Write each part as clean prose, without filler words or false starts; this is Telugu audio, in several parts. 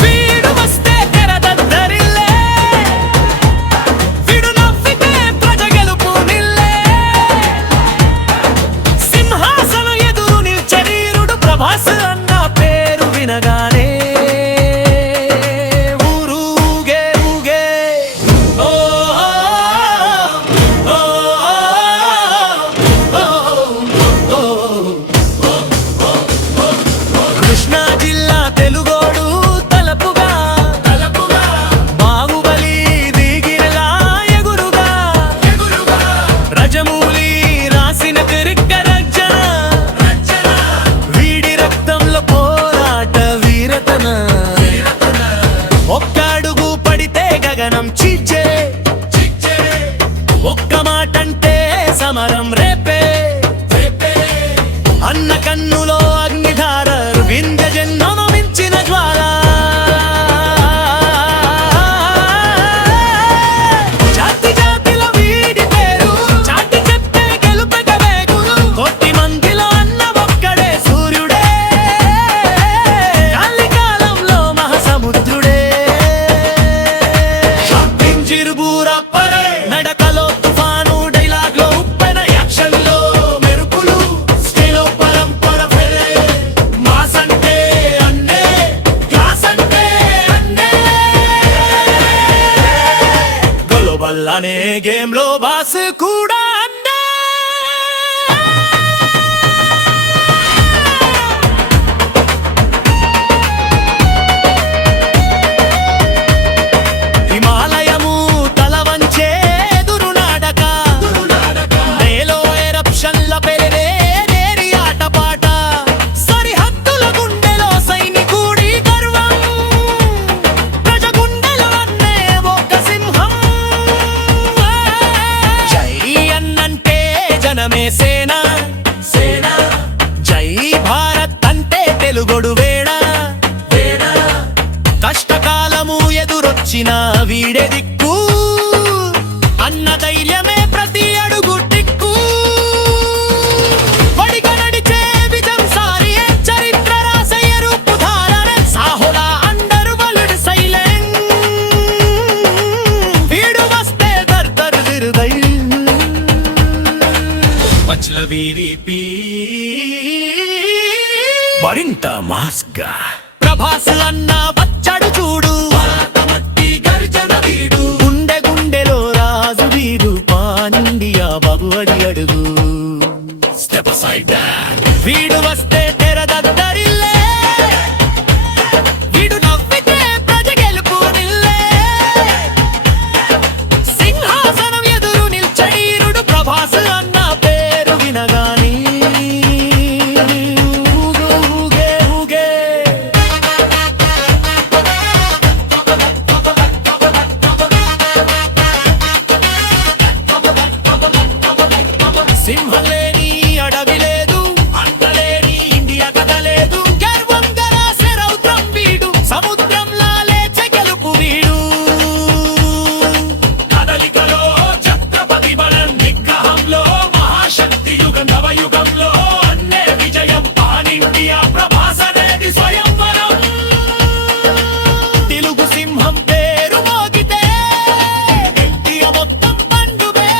వీడు వస్తే తెరదద్దరిల్లే, వీడు నవ్వితే ప్రజ గెలుపు నిల్లే. సింహాసనం ఎదురు నిల్చే వీరుడు ప్రభాస్ అన్న పేరు వినగానే ఊరూగే ఊగే. ఓ ఓ కృష్ణా జిల్లా తెలుగోడు తలపుగా బాహుబలి దిగిరలా ఎగురుగా రజమూలి రాసిన తిరిక్క రచన వీడి రక్తంలో పోరాట వీరతన. ఒక్కడుగు పడితే గగనం చీల్చే, ఒక్క మాటంటే సమరం రేపే. అన్న కన్నులో అగ్నిధార వింధ్య జన్మమ మించిన జ్వాల. జాతి జాతిలో వీడి పేరు చాటి చెప్పే గెలుపెక వేగురు. కోటి మందిలో అన్న ఒక్కడే సూర్యుడే, కాలంలో మహాసముద్రుడే. జిరుబూరప్పరే నడకలో తుఫాను, డైలాగ్లో ఉప్పెన, యాక్షన్లో మెరుపులు, స్టేలో పరంపర ఫెరే. మాస్ అంటే అన్నే, క్లాస్ అంటే అన్నే. గ్లోబల్ అనే గేమ్ లో బాస్ కూడా అన్నే. హిమాలయము తల వంచే ఎదురు నాడక, నేలో ఎరప్షన్ల పెరిగే నేరి ఆటపాట. సరిహద్దుల గుండెలో సైనికుడి గర్వం, ప్రజ గుండెలో అన్నే ఒక సింహం. జై అన్నంటే జనమే సేన, జై భారత్ అంటే తెలుగొడు వేడ. కష్టకాలము ఎదురొచ్చిన వీడే దిక్కు, అన్న ధైర్యమే ప్రతి అడుగు దిక్కు. వడిగా నడిచే విజం సారి చరిత్ర రాసే రూపు ధారణ. సాహులా అండర్ వరల్డ్ సైలెంట్, వీడు వస్తే దర్ దిరుదై. పచ్చల వీరిపి మరింత మాస్గా ప్రభాస్ అన్న వచ్చాడు చూడు. గర్జన వీడు గుండె గుండెలో రాజు వీడు. పాన్ ఇండియా బాబు అడి అడుగు స్టెప్ సైడ్. వీడు వస్తే తెరదద్దరిల్లే, వీడు నవ్వితే ప్రజ గెలుపు నిల్లే. సింహాసనం ఎదురు నిల్చే వీరుడు ప్రభాస్ అన్న పేరు వినగానే ఊగే ఊగే. సింహం లేని అడవి లేదు, అంతలేని ఇండియా కథ లేదు. గర్వంగా రాసే రౌద్రం వీడు, సముద్రంలా లేచే గెలుపు వీడు. కదలికలో ఛత్రపతి బలం, నిగ్రహంలో మహాశక్తి యుగం. నవయుగంలో అన్నే విజయం, పాన్ ఇండియా ప్రభాస్ అనేది స్వయంవరం. తెలుగు సింహం పేరు మోగితే ఇండియా మొత్తం పండుగే.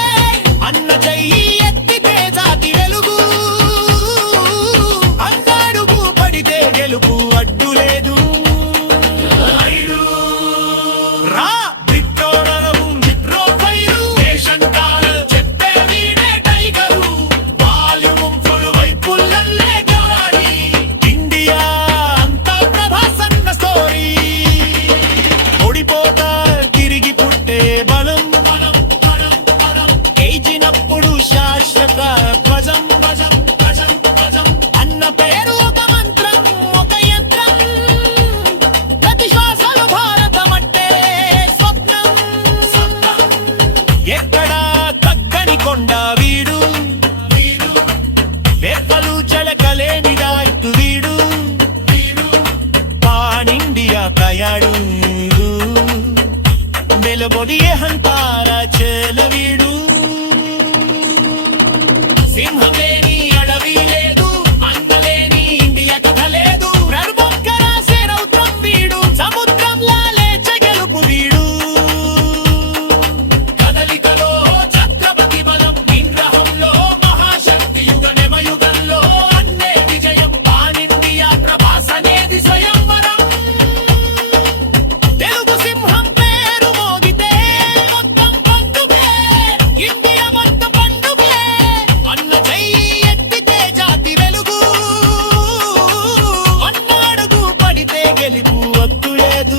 అన్న చెయ్యి ఎత్తితే జాతి వెలుగు, అన్నాడుగు పడితే గెలుపు అడ్డు లేదు. రా బిట్టోడనం జిప్రో ఫైరు, నేషన్ కాల్ చెప్పే వీడే టైగరు. వాల్యూమ్ ఫుల్ వైపుల్లే గాడి, ఇండియా అంతా ప్రభాస్ అన్న స్టోరీ. ఓడిపోతా తిరిగి పుట్టే బలం, ఏజినప్పుడు శాశ్వత ధ్వజం. అన్న పేరు ఒక మంత్రం, ఒక యంత్రం. ప్రతి శ్వాసలో భారతం అంటే స్వప్నం. ఎక్కడా తగ్గని కొండ వీడు, వెప్పలు చలకలేని రాయితు వీడు. పాన్ ఇండియా కయాడు ಬೆಲಬೊಡಿಯೇ ಹಂತಾರ ಚೆಲವೀಡು సింహమేని అడవి లేదు అన్నలేని ఇండియా కథ లేదు రర్బొక్కర సేరౌత్రం వీడు వైపు ఒత్తు లేదు